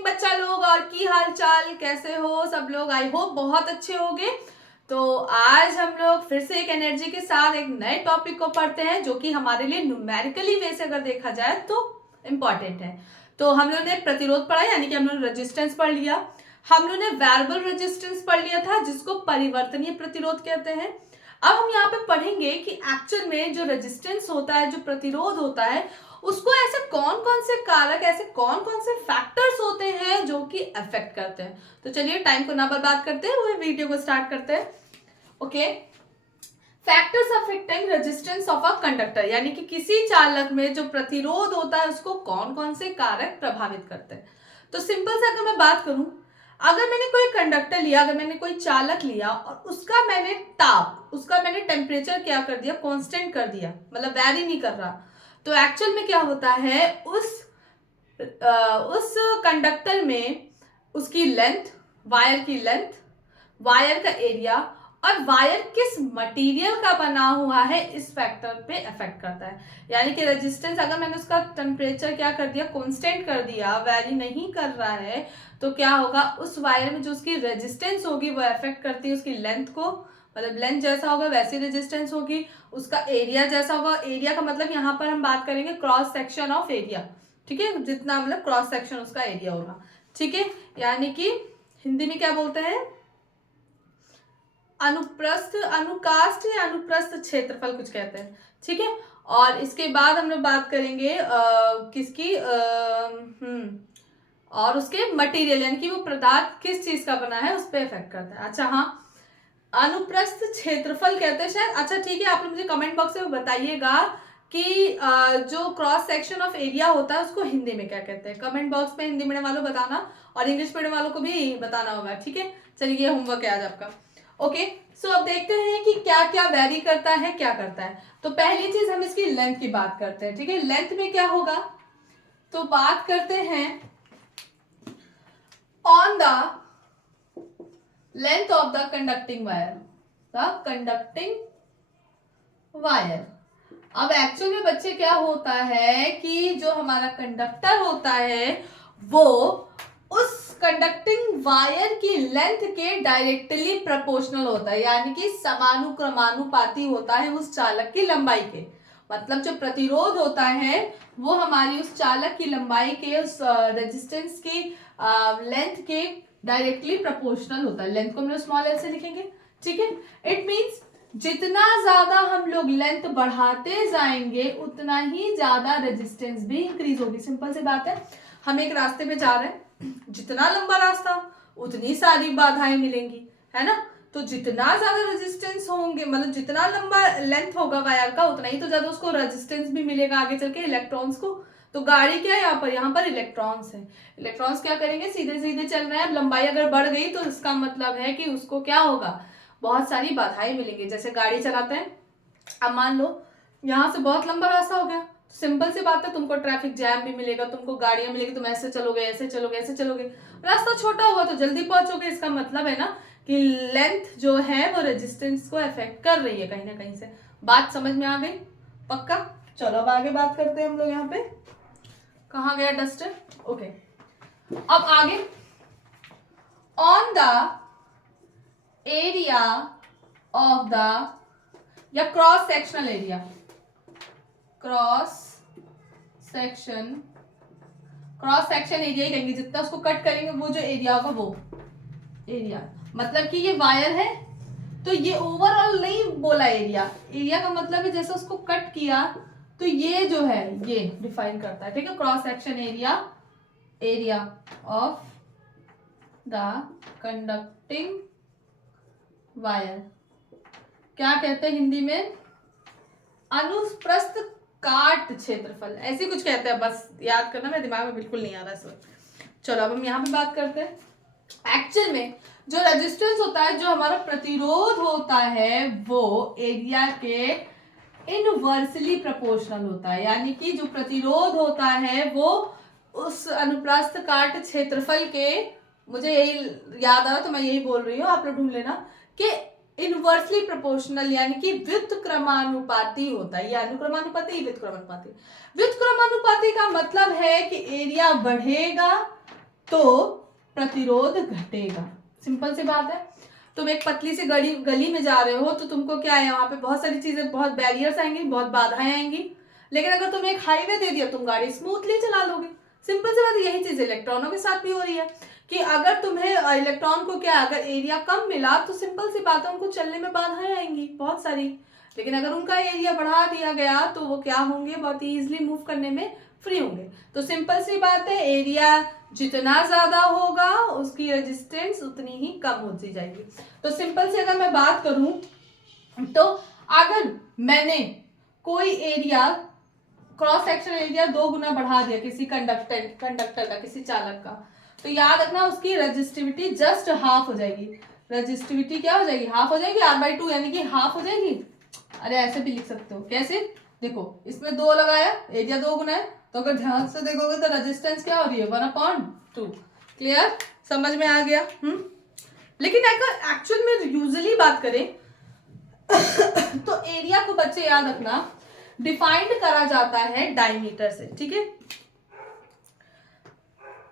Morning बच्चा लोग, और की हाल चाल, कैसे हो सब लोग? आई होप बहुत अच्छे होंगे। तो आज हम लोग फिर से एक एनर्जी के साथ एक नए टॉपिक को पढ़ते हैं, जो कि हमारे लिए न्यूमेरिकली वे से अगर देखा जाए तो इम्पॉर्टेंट है। तो हम लोगों ने प्रतिरोध पढ़ा, यानी कि हम लोगों ने रेजिस्टेंस पढ़ लिया। हम लोगों ने वेरिएबल रेजिस्टेंस पढ़ लिया था, जिसको परिवर्तनीय प्रतिरोध कहते हैं। अब हम यहाँ पे पढ़ेंगे कि एक्चुअल में जो रेजिस्टेंस होता है, जो प्रतिरोध होता है, उसको ऐसे कौन कौन से कारक, ऐसे कौन कौन से फैक्टर्स होते हैं जो कि अफेक्ट करते हैं। तो चलिए टाइम को ना बर्बाद करते हैं, वो वीडियो को स्टार्ट करते हैं। Okay, factors affecting resistance of a conductor, यानी कि किसी चालक में जो प्रतिरोध होता है उसको कौन कौन से कारक प्रभावित करते हैं। तो सिंपल से अगर मैं बात करूं, अगर मैंने कोई कंडक्टर लिया, अगर मैंने कोई चालक लिया और उसका मैंने ताप, उसका मैंने टेम्परेचर क्या कर दिया, कांस्टेंट कर दिया, मतलब वैरी नहीं कर रहा, तो एक्चुअल में क्या होता है, उस कंडक्टर में उसकी लेंथ, वायर की लेंथ, वायर का एरिया और वायर किस मटेरियल का बना हुआ है, इस फैक्टर पे इफेक्ट करता है। यानी कि रेजिस्टेंस, अगर मैंने उसका टेम्परेचर क्या कर दिया, कांस्टेंट कर दिया, वेरी नहीं कर रहा है, तो क्या होगा, उस वायर में जो उसकी रेजिस्टेंस होगी वो इफेक्ट करती है उसकी लेंथ को, मतलब लेंथ जैसा होगा वैसी रेजिस्टेंस होगी। उसका एरिया जैसा होगा, एरिया का मतलब यहाँ पर हम बात करेंगे क्रॉस सेक्शन ऑफ एरिया, ठीक है, जितना मतलब क्रॉस सेक्शन उसका एरिया होगा, ठीक है। यानी कि हिंदी में क्या बोलते हैं, अनुप्रस्थ, अनुकास्ट या अनुप्रस्थ क्षेत्रफल कुछ कहते हैं, ठीक है। और इसके बाद हम लोग बात करेंगे किसकी, और उसके मटेरियल, यानी कि वो पदार्थ किस चीज का बना है उस पर इफेक्ट करता है। अच्छा हाँ, अनुप्रस्थ क्षेत्रफल कहते हैं शायद। अच्छा ठीक है, आप लोग मुझे कमेंट बॉक्स में बताइएगा कि जो क्रॉस सेक्शन ऑफ एरिया होता है उसको हिंदी में क्या कहते हैं। कमेंट बॉक्स में हिंदी मीडियम वालों बताना, और इंग्लिश मीडियम वालों को भी बताना होगा, ठीक है। चलिए ये होमवर्क है आज आपका। ओके, सो अब देखते हैं कि क्या क्या वेरी करता है, क्या करता है। तो पहली चीज हम इसकी लेंथ की बात करते हैं, ठीक है। लेंथ में क्या होगा, तो बात करते हैं on the length of the conducting wire, the conducting wire. अब एक्चुअल में बच्चे क्या होता है कि जो हमारा कंडक्टर होता है वो उस कंडक्टिंग वायर की लेंथ के डायरेक्टली प्रोपोर्शनल होता है, यानी कि समानुक्रमानुपाती होता है उस चालक की लंबाई के। मतलब जो प्रतिरोध होता है वो हमारी उस चालक की लंबाई के, उस रेजिस्टेंस की लेंथ के डायरेक्टली प्रोपोर्शनल होता है। लेंथ को हम लोग स्मॉल एल से लिखेंगे, ठीक है। इट मीन्स जितना ज्यादा हम लोग लेंथ बढ़ाते जाएंगे उतना ही ज्यादा रेजिस्टेंस भी इंक्रीज होगी। सिंपल सी बात है, हम एक रास्ते पे जा रहे हैं, जितना लंबा रास्ता उतनी सारी बाधाएं मिलेंगी, है ना। तो जितना ज्यादा रेजिस्टेंस होंगे, मतलब जितना लंबा लेंथ होगा वायर का, उतना ही तो ज्यादा उसको रेजिस्टेंस भी मिलेगा आगे चल के इलेक्ट्रॉन्स को। तो गाड़ी क्या है यहाँ पर इलेक्ट्रॉन्स है। इलेक्ट्रॉन्स क्या करेंगे, सीधे सीधे चल रहे हैं। लंबाई अगर बढ़ गई तो इसका मतलब है कि उसको क्या होगा, बहुत सारी बाधाएं मिलेंगी। जैसे गाड़ी चलाते हैं, अब मान लो यहाँ से बहुत लंबा रास्ता हो गया, सिंपल सी बात है, तुमको ट्रैफिक जैम भी मिलेगा, तुमको गाड़ियां मिलेगी, तुम ऐसे चलोगे ऐसे चलोगे ऐसे चलोगे, रास्ता छोटा होगा तो जल्दी पहुंचोगे। इसका मतलब है ना कि लेंथ जो है वो रेजिस्टेंस को अफेक्ट कर रही है कहीं ना कहीं से। बात समझ में आ गई पक्का? चलो अब आगे बात करते हैं हम लोग। यहाँ पे कहाँ गया डस्टर? ओके, अब आगे on the area of the, या cross sectional area, cross section area ही कहेंगे, जितना उसको कट करेंगे वो जो एरिया होगा वो एरिया। मतलब कि ये वायर है तो ये ओवरऑल नहीं बोला एरिया, एरिया का मतलब है जैसे उसको कट किया तो ये जो है ये डिफाइन करता है, ठीक है। Cross section area, area of the conducting wire क्या कहते हैं हिंदी में, अनुप्रस्थ काट क्षेत्रफल, ऐसे कुछ कहते हैं, बस याद करना, मेरे दिमाग में बिल्कुल नहीं आ रहा है। चलो अब हम यहाँ पे बात करते हैं। एक्चुअल में जो रेजिस्टेंस होता है, जो हमारा प्रतिरोध होता है, वो एरिया के इनवर्सली प्रोपोर्शनल होता है। यानी कि जो प्रतिरोध होता है वो उस अनुप्रस्थ काट क्षेत्रफल के, मुझे यही याद आ रहा तो मैं यही बोल रही हूँ, आप लोग ढूंढ लेना, कि इनवर्सली प्रोपोर्शनल यानी कि व्युत्क्रमानुपाती होता है। या अनुक्रमानुपाती, व्युत्क्रमानुपाती। व्युत्क्रमानुपाती का मतलब है कि एरिया बढ़ेगा तो प्रतिरोध घटेगा। सिंपल सी बात है। तुम एक पतली सी गली में जा रहे हो तो तुमको क्या है, वहां पे बहुत सारी चीजें, बहुत बैरियर्स आएंगी, बहुत बाधाएं आएंगी, लेकिन अगर तुम एक हाईवे दे दिया तुम गाड़ी स्मूथली चला लोगे। सिंपल सी बात है। यही चीज इलेक्ट्रॉनों के साथ भी हो रही है कि अगर तुम्हें इलेक्ट्रॉन को क्या, अगर एरिया कम मिला तो सिंपल सी बात है उनको चलने में बाधाएं आएंगी बहुत सारी, लेकिन अगर उनका एरिया बढ़ा दिया गया तो वो क्या होंगे, बहुत ही इजिली मूव करने में फ्री होंगे। तो सिंपल सी बात है, एरिया जितना ज्यादा होगा उसकी रेजिस्टेंस उतनी ही कम होती जाएगी। तो सिंपल से अगर मैं बात करूं तो अगर मैंने कोई एरिया, क्रॉस सेक्शन एरिया 2 गुना बढ़ा दिया किसी कंडक्टर का, किसी चालक का, तो याद रखना उसकी रेजिस्टिविटी जस्ट हाफ हो जाएगी। रेजिस्टिविटी क्या हो जाएगी, हाफ हो जाएगी, R/2 यानी कि हाफ हो जाएगी। अरे ऐसे भी लिख सकते हो, कैसे, देखो इसमें 2 लगाया, एरिया 2 गुना है, तो अगर ध्यान से देखोगे तो रेजिस्टेंस क्या हो रही है, 1/2। क्लियर, समझ में आ गया। लेकिन अगर एक्चुअल में यूजुअली बात करें तो एरिया को बच्चे याद रखना डिफाइंड करा जाता है डायमीटर से, ठीक है।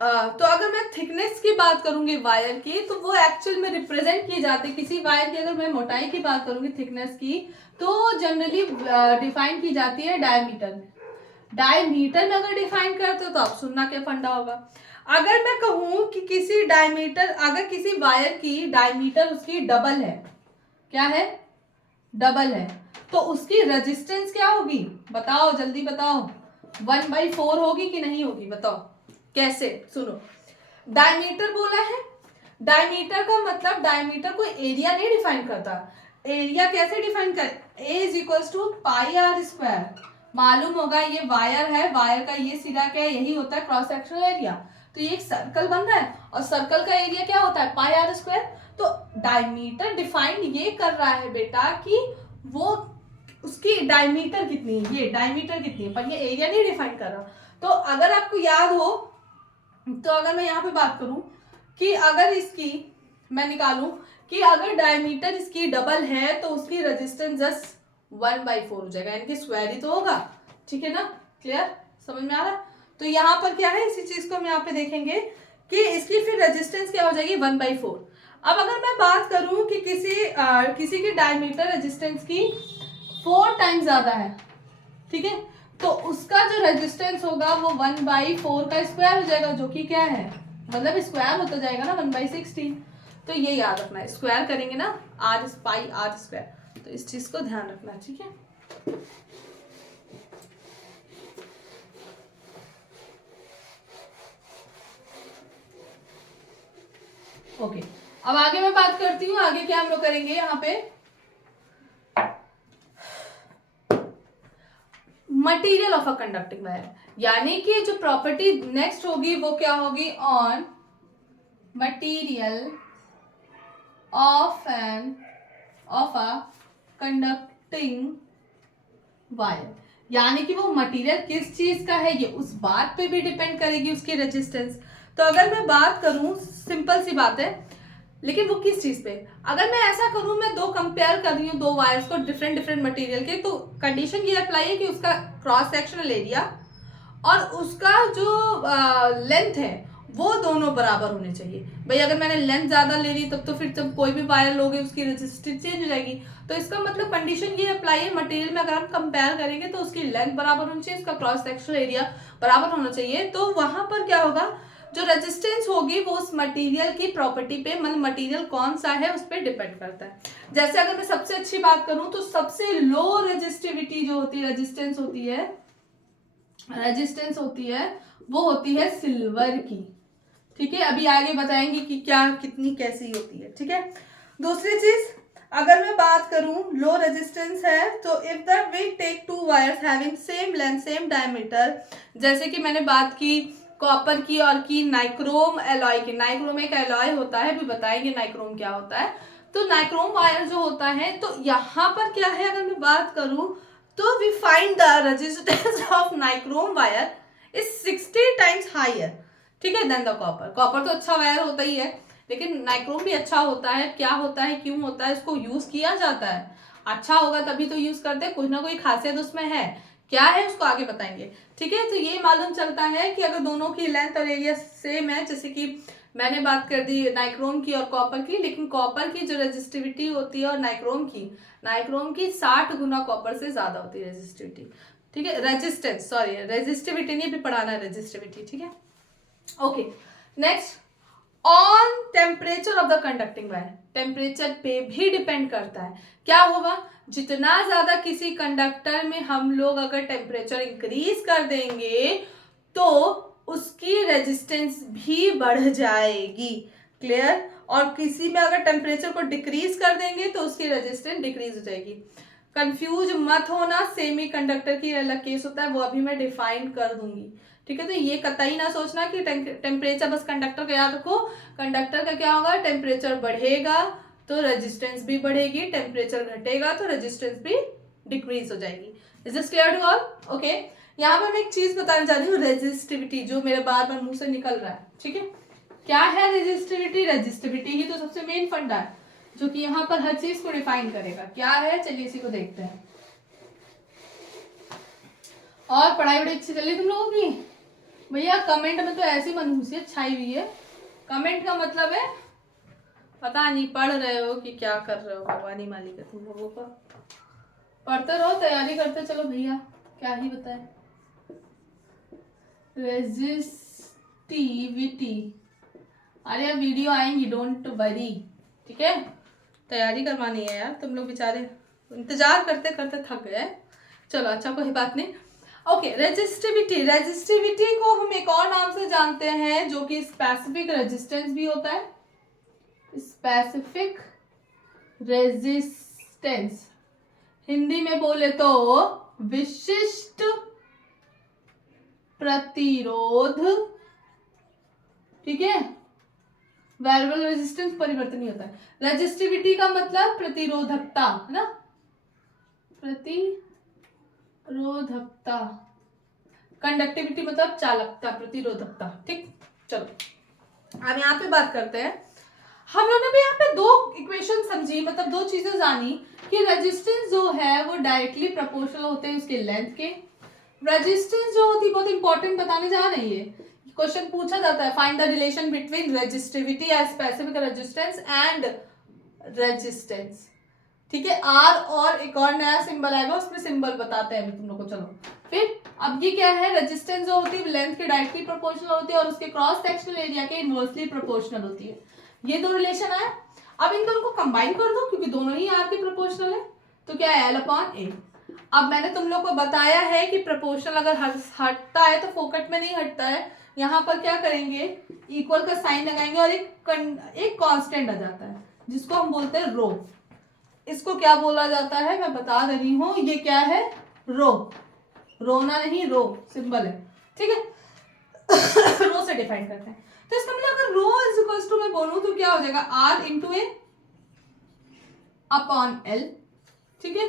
तो अगर मैं थिकनेस की बात करूंगी वायर की, तो वो एक्चुअल में रिप्रेजेंट किए जाते हैं किसी वायर की। अगर मैं मोटाई की बात करूंगी थिकनेस की, तो जनरली डिफाइन की जाती है डायमीटर में। डायमीटर में अगर डिफाइन करते हो तो आप सुनना क्या फंडा होगा। अगर मैं कहूं कि किसी डायमीटर, अगर किसी वायर की डायमीटर उसकी डबल है, क्या है, डबल है, तो उसकी रेजिस्टेंस क्या होगी, बताओ जल्दी बताओ, 1/4 होगी कि नहीं होगी, बताओ कैसे। सुनो, डायमीटर बोला है, डायमीटर का मतलब डायमीटर कोई एरिया नहीं डिफाइन करता। एरिया कैसे डिफाइन कर, A = πr²। मालूम होगा ये वायर है, वायर का ये सिरा क्या है, यही होता है क्रॉस सेक्शनल एरिया। तो ये एक सर्कल बन रहा है और सर्कल का एरिया क्या होता है, πr²। तो डायमीटर डिफाइन ये कर रहा है बेटा कि वो उसकी डायमीटर कितनी है, ये डायमीटर कितनी है, पर ये एरिया नहीं डिफाइन कर रहा। तो अगर आपको याद हो, तो अगर मैं यहाँ पे बात करूं कि अगर इसकी मैं निकालूं कि अगर डायमीटर इसकी डबल है तो उसकी रेजिस्टेंस जस्ट 1/4 हो जाएगा, यानी कि स्क्वायर ही तो होगा, ठीक है ना। क्लियर, समझ में आ रहा है। तो यहाँ पर क्या है, इसी चीज को हम यहाँ पे देखेंगे कि इसकी फिर रेजिस्टेंस क्या हो जाएगी, 1/4। अब अगर मैं बात करूं कि किसी की डायमीटर रेजिस्टेंस की 4 टाइम्स ज्यादा है, ठीक है, तो उसका जो रेजिस्टेंस होगा वो 1/4 का स्क्वायर हो जाएगा, जो कि क्या है, मतलब स्क्वायर होता जाएगा ना 1/16। तो ये याद रखना है, स्क्वायर करेंगे ना r², तो इस चीज को ध्यान रखना, ठीक है। ओके, अब आगे मैं बात करती हूँ, आगे क्या हम लोग करेंगे यहाँ पे, material of a conducting wire, यानी कि जो प्रॉपर्टी नेक्स्ट होगी वो क्या होगी, on material of a conducting wire, यानी कि वो मटेरियल किस चीज का है, ये उस बात पे भी डिपेंड करेगी उसकी रेजिस्टेंस। तो अगर मैं बात करूं, सिंपल सी बात है, लेकिन वो किस चीज पे, अगर मैं ऐसा करूं, मैं 2 कंपेयर कर रही हूँ 2 वायर्स को डिफरेंट मटेरियल के, तो कंडीशन ये अप्लाई है कि उसका क्रॉस सेक्शनल एरिया और उसका जो लेंथ है वो दोनों बराबर होने चाहिए। भाई अगर मैंने लेंथ ज्यादा ले ली तब तो फिर जब कोई भी वायर लोगे उसकी रेजिस्टेंस चेंज हो जाएगी। तो इसका मतलब कंडीशन ये अप्लाई है मटेरियल में, अगर हम कंपेयर करेंगे तो उसकी लेंथ बराबर होनी चाहिए, उसका क्रॉस सेक्शनल एरिया बराबर होना चाहिए। तो वहां पर क्या होगा, जो रेजिस्टेंस होगी वो उस मटेरियल की प्रॉपर्टी पे, मतलब मटेरियल कौन सा है उस पर डिपेंड करता है। जैसे अगर मैं सबसे अच्छी बात करूं तो सबसे लो रेजिस्टिविटी जो होती है, रेजिस्टेंस होती है वो होती है सिल्वर की, ठीक है। अभी आगे बताएंगे कि क्या कितनी कैसी होती है, ठीक है। दूसरी चीज, अगर मैं बात करूं लो रेजिस्टेंस है, तो if the we take 2 wires having same length same diameter, जैसे कि मैंने बात की कॉपर की और की नाइक्रोम एलॉय की। नाइक्रोम एक एलॉय होता है, अभी बताएंगे नाइक्रोम क्या होता है। तो नाइक्रोम वायर जो होता है, तो यहाँ पर क्या है, अगर मैं बात करूं तो we find the resistance of nichrome wire is 60 times higher, ठीक है, देन द कॉपर। कॉपर तो अच्छा वायर होता ही है, लेकिन नाइक्रोम भी अच्छा होता है। क्या होता है, क्यों होता है, इसको यूज किया जाता है, अच्छा होगा तभी तो यूज करते हैं, कुछ ना कोई खासियत उसमें है। क्या है उसको आगे बताएंगे, ठीक है। तो ये मालूम चलता है कि अगर दोनों की लेंथ और एरिया सेम है, जैसे कि मैंने बात कर दी नाइक्रोम की और कॉपर की, लेकिन कॉपर की जो रेजिस्टिविटी होती है और नाइक्रोम की 60 गुना कॉपर से ज्यादा होती है रेजिस्टिविटी, ठीक है। रेजिस्टेंस, सॉरी रेजिस्टिविटी नहीं, भी पढ़ाना है रेजिस्टिविटी, ठीक है। Okay, next, on temperature of the conducting wire, temperature पे भी डिपेंड करता है। क्या होगा, जितना ज्यादा किसी कंडक्टर में हम लोग अगर टेम्परेचर इंक्रीज कर देंगे तो उसकी रेजिस्टेंस भी बढ़ जाएगी, क्लियर। और किसी में अगर टेम्परेचर को डिक्रीज कर देंगे तो उसकी रेजिस्टेंस डिक्रीज हो जाएगी। कंफ्यूज मत होना, सेमी कंडक्टर की अलग केस होता है, वो अभी मैं डिफाइन कर दूंगी, ठीक है। तो ये कतई ना सोचना कि टेम्परेचर बस कंडक्टर का याद रखो, कंडक्टर का क्या होगा, टेम्परेचर बढ़ेगा तो रेजिस्टेंस भी बढ़ेगी, टेम्परेचर घटेगा तो रेजिस्टेंस भी डिक्रीज हो जाएगी। Is this clear to all? Okay, यहाँ पर मैं एक चीज बताना चाहती हूँ, रेजिस्टिविटी, जो मेरे बार बार मुंह से निकल रहा है, ठीक है। क्या है रेजिस्टिविटी? रेजिस्टिविटी ही तो सबसे मेन फंडा है जो कि यहाँ पर हर चीज को डिफाइन करेगा। क्या है, चलिए इसी को देखते हैं। और पढ़ाई बड़ी अच्छी चली तुम लोगों की भैया? कमेंट में तो ऐसी मनहूसियत छाई हुई है, कमेंट का मतलब है पता नहीं पढ़ रहे हो कि क्या कर रहे हो, भगवान ही मालिक है तुम लोगों का। पढ़ते रहो, तैयारी करते चलो भैया, क्या ही बताए। रेजिस्टिविटी, अरे अब वीडियो आएंगी, डोंट वरी, ठीक है। तैयारी करवानी है यार, तुम लोग बेचारे इंतजार करते करते थक गए। चलो अच्छा, कोई बात नहीं। ओके, रेजिस्टिविटी को हम एक और नाम से जानते हैं जो कि स्पेसिफिक रेजिस्टेंस भी होता है। स्पेसिफिक रेजिस्टेंस, हिंदी में बोले तो विशिष्ट प्रतिरोध, ठीक है। वेरिएबल रेजिस्टेंस परिवर्तनीय होता है। रेजिस्टिविटी का मतलब प्रतिरोधकता, है ना, प्रतिरोधकता। कंडक्टिविटी मतलब चालकता, प्रतिरोधकता, ठीक। चलो अब यहाँ पे बात करते हैं। हम लोगों ने भी यहाँ पे दो इक्वेशन समझी, मतलब दो चीजें जानी कि रेजिस्टेंस जो है वो डायरेक्टली प्रोपोर्शनल होते हैं उसके लेंथ के। रेजिस्टेंस जो होती है बहुत इंपॉर्टेंट बताने जा रही है, क्वेश्चन पूछा जाता है, find the relation between resistivity या स्पेसिफिक रेजिस्टेंस एंड रेजिस्टेंस, ठीक है। आर और एक और नया सिंबल आएगा, उसमें सिंबल बताते हैं अभी तुम लोग को। चलो फिर अब ये क्या है, रेजिस्टेंस जो होती है लेंथ के डायरेक्टली प्रोपोर्शनल होती है और उसके क्रॉस सेक्शनल एरिया के इनवर्सली प्रोपोर्शनल होती है। ये दो रिलेशन है। अब इन दोनों को कंबाइन कर दो क्योंकि दोनों ही आर के प्रोपोर्शनल है, तो क्या है, L/A। अब मैंने तुम लोग को बताया है कि प्रोपोर्शनल अगर हटता है तो फोकट में नहीं हटता है। यहाँ पर क्या करेंगे, इक्वल का साइन लगाएंगे और एक कांस्टेंट आ जाता है जिसको हम बोलते हैं रो। इसको क्या बोला जाता है मैं बता दे रही हूँ, ये क्या है, रो, रोना नहीं, रो सिंबल है, ठीक है। रो से डिफाइन करते हैं। तो इसका मतलब अगर रो इज इक्वल टू मैं बोलूं तो क्या हो जाएगा, R इंटू ए अपॉन एल, ठीक है।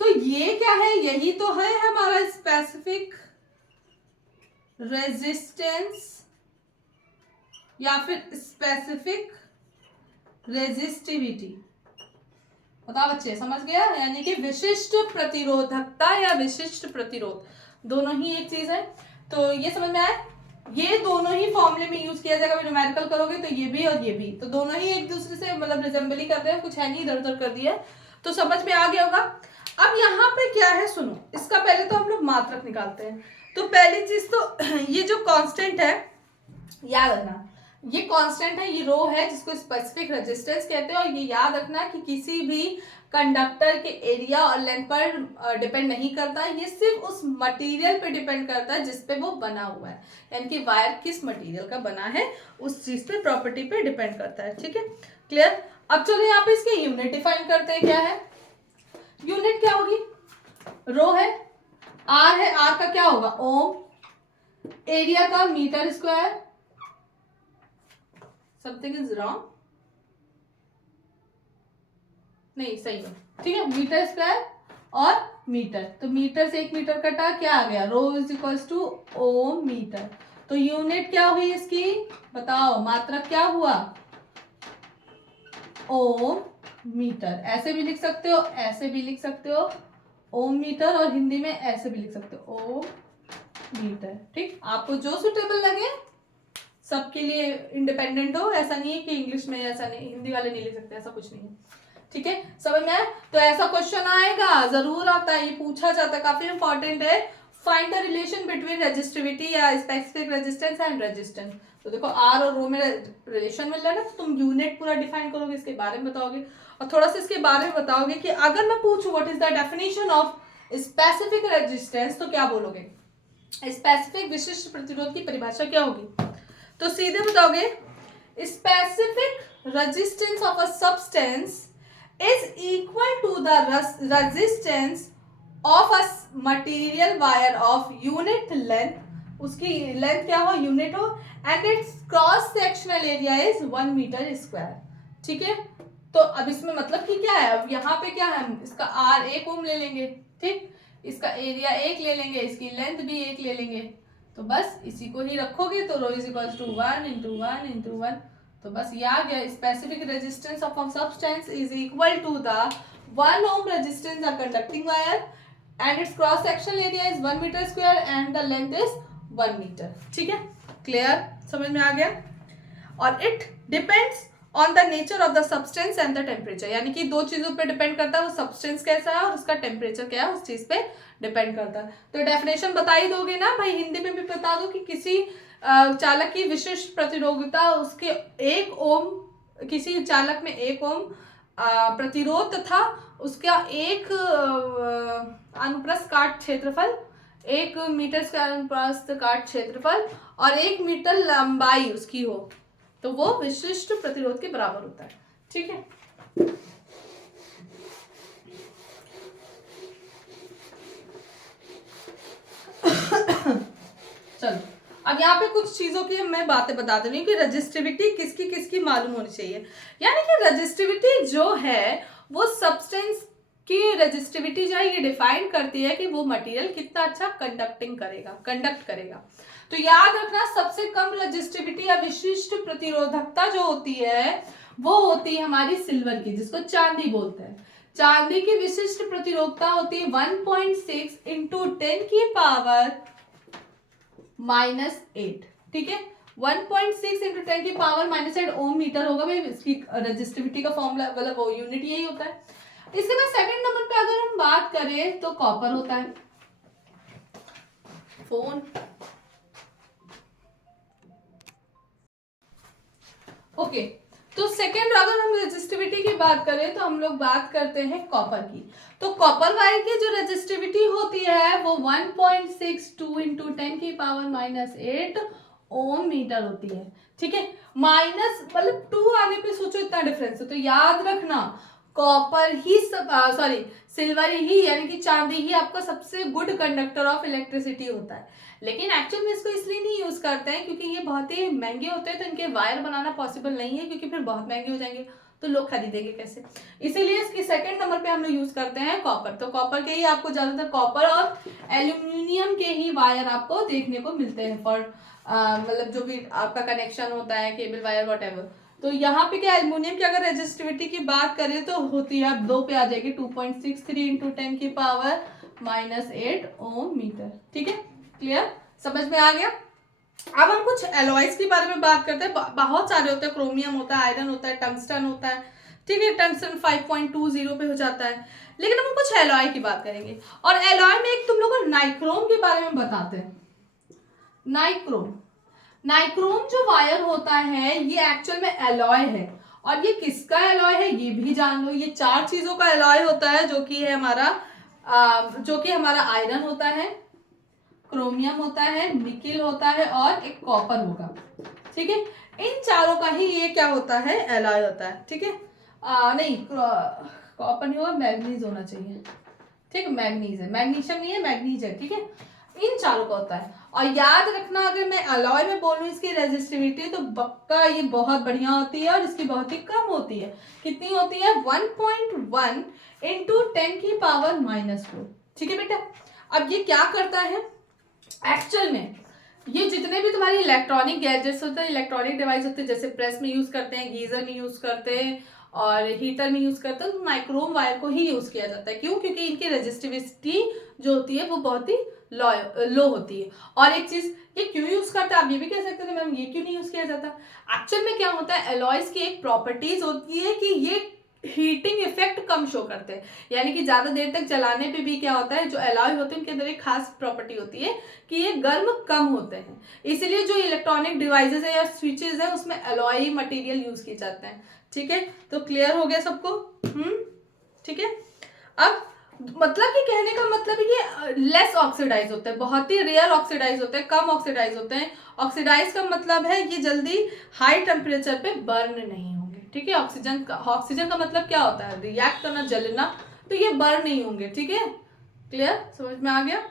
तो ये क्या है, यही तो है हमारा स्पेसिफिक रेजिस्टेंस या फिर स्पेसिफिक रेजिस्टिविटी। बताओ बच्चे, समझ गया? यानी कि विशिष्ट प्रतिरोधकता या विशिष्ट प्रतिरोध, दोनों ही एक चीज है। तो ये समझ में आया, ये दोनों ही फॉर्मूले में यूज किया जाएगा। न्यूमेरिकल करोगे तो ये भी और ये भी, तो दोनों ही एक दूसरे से मतलब रिजेंबल ही कर रहे हैं, कुछ है नहीं इधर उधर कर दिया, तो समझ में आ गया होगा। अब यहाँ पे क्या है सुनो, इसका पहले तो हम लोग मात्रक निकालते हैं। तो पहली चीज तो ये जो कांस्टेंट है, याद रखना ये कांस्टेंट है, ये रो है जिसको स्पेसिफिक रेजिस्टेंस कहते हैं। और ये याद रखना कि किसी भी कंडक्टर के एरिया और लेंथ पर डिपेंड नहीं करता है, ये सिर्फ उस मटेरियल पे डिपेंड करता है जिस पे वो बना हुआ है, यानी कि वायर किस मटेरियल का बना है उस चीज पे, प्रॉपर्टी पे डिपेंड करता है, ठीक है, क्लियर। अब चलो यहाँ पे इसके यूनिट डिफाइन करते हैं। क्या है यूनिट, क्या होगी, रो है, आर है, आर का क्या होगा ओम, एरिया का metre square, something is wrong, नहीं सही है, ठीक है, मीटर स्क्वायर और मीटर, तो मीटर से 1 मीटर कटा, क्या आ गया, rho is equal to ohm metre. तो यूनिट क्या हुई इसकी बताओ, मात्रक क्या हुआ, ओम मीटर। ऐसे भी लिख सकते हो, ऐसे भी लिख सकते हो, ओम मीटर, और हिंदी में ऐसे भी लिख सकते हो ओम मीटर। ठीक, आपको जो सुटेबल लगे, सबके लिए इंडिपेंडेंट हो, ऐसा नहीं है कि इंग्लिश में ऐसा नहीं, हिंदी वाले नहीं लिख सकते, ऐसा कुछ नहीं है। ठीक है, समझ में आया? तो ऐसा क्वेश्चन आएगा, जरूर आता है, ये पूछा जाता है, काफी इंपॉर्टेंट है। Find the relation between resistivity या स्पेसिफिक रेजिस्टेंस एंड रेजिस्टेंस। तो देखो आर और रो में रिलेशन मिल रहा है ना, तो तुम यूनिट पूरा डिफाइन करोगे, इसके बारे में बताओगे, और थोड़ा सा इसके बारे में बताओगे कि अगर मैं पूछूं what is the definition of specific resistance, तो क्या बोलोगे? स्पेसिफिक विशिष्ट प्रतिरोध की परिभाषा क्या होगी? तो सीधे बताओगे specific resistance of a substance is equal to the resistance of a material wire of unit length, उसकी लेंथ क्या हो? यूनिट हो, and its cross sectional area is 1 metre square. ठीक है, तो अब इसमें मतलब कि क्या है, अब यहाँ पे क्या है, हम इसका आर 1 ओम ले लेंगे, ठीक, इसका एरिया 1 ले लेंगे, इसकी लेंथ भी 1 ले लेंगे, तो बस इसी को ही रखोगे, तो rho is equals to 1 into 1 into 1, तो बस ये आ गया। Specific resistance of a substance is equal to the 1 ohm resistance of conducting wire and its cross sectional area is 1 meter square and the length is 1 meter। ठीक है, clear, समझ में आ गया? और it depends on the nature of the substance and the temperature, यानी कि दो चीजों पे डिपेंड करता है, वो सब्सटेंस कैसा है और उसका टेम्परेचर क्या है, उस चीज पे डिपेंड करता है। तो डेफिनेशन बता ही दोगे ना भाई, हिंदी में भी बता दो कि किसी चालक की विशिष्ट प्रतिरोधकता उसके 1 ओम, किसी चालक में 1 ओम प्रतिरोध तथा उसका 1 अनुप्रस्थ काट क्षेत्रफल, 1 मीटर स्क्वायर अनुप्रस्थ काट क्षेत्रफल और 1 मीटर लंबाई उसकी हो, तो वो विशिष्ट प्रतिरोध के बराबर होता है। ठीक है, चलो अब यहाँ पे कुछ चीजों की मैं बातें बता दे रही हूँ कि रजिस्टिविटी किसकी किसकी मालूम होनी चाहिए। यानी कि रजिस्टिविटी जो है वो सब्सटेंस की रजिस्टिविटी जो है ये डिफाइन करती है कि वो मटेरियल कितना अच्छा कंडक्ट करेगा। तो याद रखना, सबसे कम रजिस्टिविटी या विशिष्ट प्रतिरोधकता जो होती है वो होती है हमारी सिल्वर की, जिसको चांदी बोलते हैं। चांदी की विशिष्ट प्रतिरोधकता होती है 1.6 इंटू 10 की पावर -8। ठीक है, 1.6 इंटू 10 की पावर -8 ओम मीटर होगा भाई, इसकी रेजिस्टिविटी का फॉर्मूला मतलब वो यूनिट यही होता है। इसके बाद सेकंड नंबर पे अगर हम बात करें तो कॉपर होता है, फोन। ओके, तो सेकंड अगर हम रेजिस्टिविटी की बात करें तो हम लोग बात करते हैं कॉपर की। तो कॉपर वायर की जो रेजिस्टिविटी होती है वो 1.62 इंटू 10 की पावर -8 ओम मीटर होती है। ठीक है, माइनस मतलब 2 आने पे सोचो इतना डिफरेंस है, तो याद रखना कॉपर ही सिल्वर ही यानी कि चांदी ही आपका सबसे गुड कंडक्टर ऑफ इलेक्ट्रिसिटी होता है। लेकिन एक्चुअल में इसको इसलिए नहीं यूज करते हैं क्योंकि ये बहुत ही महंगे होते हैं, तो इनके वायर बनाना पॉसिबल नहीं है क्योंकि फिर बहुत महंगे हो जाएंगे, तो लोग खरीदेंगे कैसे, इसीलिए इसकी सेकंड नंबर पे हम लोग यूज करते हैं कॉपर। तो कॉपर के ही आपको ज्यादातर कॉपर और एल्यूमिनियम के ही वायर आपको देखने को मिलते हैं फॉर मतलब जो भी आपका कनेक्शन होता है, केबल वायर व्हाटएवर। तो यहाँ पे क्या एल्यूमिनियम की अगर रेजिस्टिविटी की बात करें तो होती है, अब 2 पे आ जाएगी 2.63 इंटू 10 की पावर -8 ओम मीटर। ठीक है, क्लियर, समझ में आ गया? अब हम कुछ एलॉयज के बारे में बात करते हैं, बहुत सारे होते हैं, क्रोमियम होता है, आयरन होता है, टंगस्टन होता है। ठीक है, टंगस्टन 5.20 पे हो जाता है, लेकिन हम कुछ एलॉय की बात करेंगे। और एलॉय में एक तुम लोगों को नाइक्रोम के बारे में बताते हैं। नाइक्रोम जो वायर होता है ये एक्चुअल में एलॉय है, और ये किसका एलॉय है ये भी जान लो। ये 4 चीजों का एलॉय होता है, जो कि हमारा आयरन होता है, क्रोमियम होता है, निकिल होता है और एक कॉपर होगा। ठीक है, इन चारों का ही ये क्या होता है, एलॉय होता है। ठीक है, नहीं कॉपर नहीं होगा, मैग्नीज होना चाहिए। ठीक है, मैग्नीज है, मैग्नीशियम नहीं है, मैग्नीज है। ठीक है, इन चारों का होता है। और याद रखना, अगर मैं अलॉय में बोलूं इसकी रेजिस्टिविटी तो पक्का ये बहुत बढ़िया होती है और इसकी बहुत ही कम होती है। कितनी होती है, 1.1 इंटू 10 की पावर -4। ठीक है बेटा, अब ये क्या करता है एक्चुअल में, ये जितने भी तुम्हारी इलेक्ट्रॉनिक गैजेट्स होते हैं, इलेक्ट्रॉनिक डिवाइस होते हैं, जैसे प्रेस में यूज करते हैं, गीजर में यूज करते हैं, और हीटर में यूज करते हैं तो नाइक्रोम वायर को ही यूज किया जाता है। क्यों? क्योंकि इनकी रेजिस्टिविटी जो होती है वो बहुत ही लो होती है। और एक चीज, ये क्यों यूज करते हैं, आप ये भी कह सकते थे मैम ये क्यों नहीं यूज किया जाता। एक्चुअल में क्या होता है, एलॉयज की एक प्रॉपर्टीज होती है कि ये हीटिंग इफेक्ट कम शो करते हैं, यानी कि ज्यादा देर तक जलाने पे भी क्या होता है, जो एलॉय होते हैं उनके अंदर एक खास प्रॉपर्टी होती है कि ये गर्म कम होते हैं। इसलिए जो इलेक्ट्रॉनिक डिवाइसेस है या स्विचेस है उसमें एलॉय मटेरियल यूज किए जाते हैं। ठीक है, तो क्लियर हो गया सबको? ठीक है। अब मतलब कि कहने का मतलब ये लेस ऑक्सीडाइज होते हैं, बहुत ही रेयर ऑक्सीडाइज होते हैं, कम ऑक्सीडाइज होते हैं। ऑक्सीडाइज का मतलब है ये जल्दी हाई टेम्परेचर पे बर्न नहीं होंगे। ठीक है, ऑक्सीजन का मतलब क्या होता है, रिएक्ट करना, जलना, तो ये बर्न नहीं होंगे। ठीक है, क्लियर, समझ में आ गया?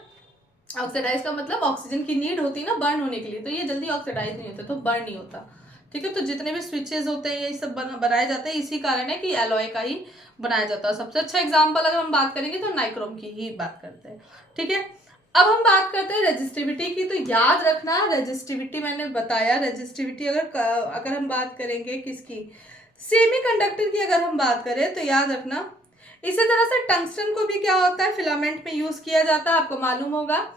ऑक्सीडाइज का मतलब ऑक्सीजन की नीड होती है ना बर्न होने के लिए, तो ये जल्दी ऑक्सीडाइज नहीं होता, तो बर्न नहीं होता। ठीक है, तो जितने भी स्विचेस होते हैं ये सब बनाए जाते हैं इसी कारण है कि एलॉय का ही बनाया जाता है। सबसे अच्छा एग्जांपल अगर हम बात करेंगे तो नाइक्रोम की ही बात करते हैं। ठीक है, अब हम बात करते हैं रेजिस्टिविटी की। तो याद रखना रेजिस्टिविटी मैंने बताया, रेजिस्टिविटी अगर हम बात करेंगे किसकी, सेमीकंडक्टर की अगर हम बात करें तो याद रखना इसी तरह से टंगस्टन को भी क्या होता है, फिलामेंट में यूज किया जाता है, आपको मालूम होगा।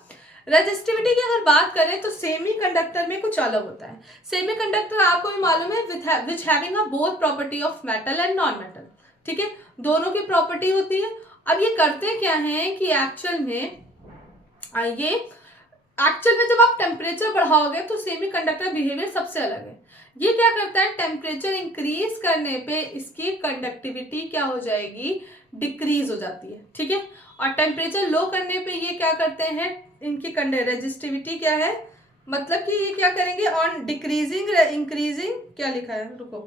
रेजिस्टिविटी की अगर बात करें तो सेमीकंडक्टर में कुछ अलग होता है। सेमीकंडक्टर आपको भी मालूम है which having a both property of metal and non metal. ठीक है, दोनों की प्रॉपर्टी होती है। अब ये करते क्या है कि एक्चुअल में जब आप टेम्परेचर बढ़ाओगे तो सेमीकंडक्टर बिहेवियर सबसे अलग है। ये क्या करता है, टेम्परेचर इंक्रीज करने पे इसकी कंडक्टिविटी क्या हो जाएगी, डिक्रीज हो जाती है। ठीक है, और टेम्परेचर लो करने पे ये क्या करते हैं, इनकी रेजिस्टिविटी क्या है, मतलब कि ये क्या करेंगे, ऑन डिक्रीजिंग इंक्रीजिंग, क्या लिखा है, रुको,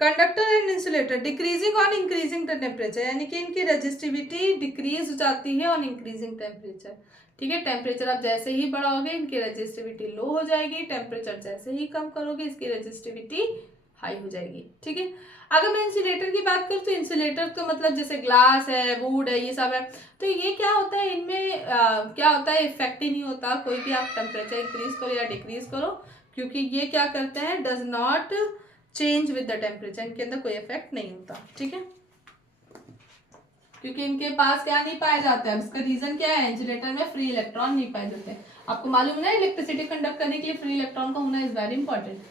conductor and insulator decreasing on increasing the temperature, यानी कि इनकी रेजिस्टिविटी डिक्रीज हो जाती है ऑन इंक्रीजिंग टेम्परेचर। ठीक है, टेम्परेचर आप जैसे ही बढ़ाओगे इनकी रेजिस्टिविटी लो हो जाएगी, टेम्परेचर जैसे ही कम करोगे इसकी रेजिस्टिविटी हाई हो जाएगी। ठीक है, अगर मैं इंसुलेटर की बात करूँ तो इंसुलेटर तो मतलब जैसे ग्लास है, वुड है, ये सब है, तो ये क्या होता है, इनमें क्या होता है, इफेक्ट ही नहीं होता कोई भी, आप टेम्परेचर इंक्रीज करो या डिक्रीज करो, क्योंकि ये क्या करते हैं, does not change with the temperature, इनके अंदर कोई इफेक्ट नहीं होता। ठीक है, क्योंकि इनके पास क्या नहीं पाए जाते हैं, इसका रीजन क्या है, इंसुलेटर में फ्री इलेक्ट्रॉन नहीं पाए जाते हैं। आपको मालूम है इलेक्ट्रिसिटी कंडक्ट करने के लिए फ्री इलेक्ट्रॉन का होना इज वेरी इंपॉर्टेंट।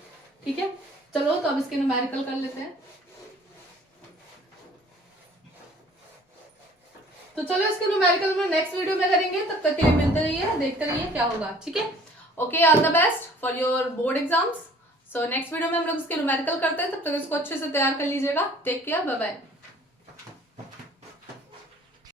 ठीक है, चलो तो अब इसके न्यूमेरिकल कर लेते हैं। तो चलो इसके न्यूमेरिकल में नेक्स्ट वीडियो में करेंगे, तब तक के लिए मिलते रहिए, देखते रहिए क्या होगा। ठीक है, okay, all the best for your board exams. So next video में हम लोग इसके न्यूमेरिकल करते हैं, तब तक इसको अच्छे से तैयार कर लीजिएगा। Take care, bye bye.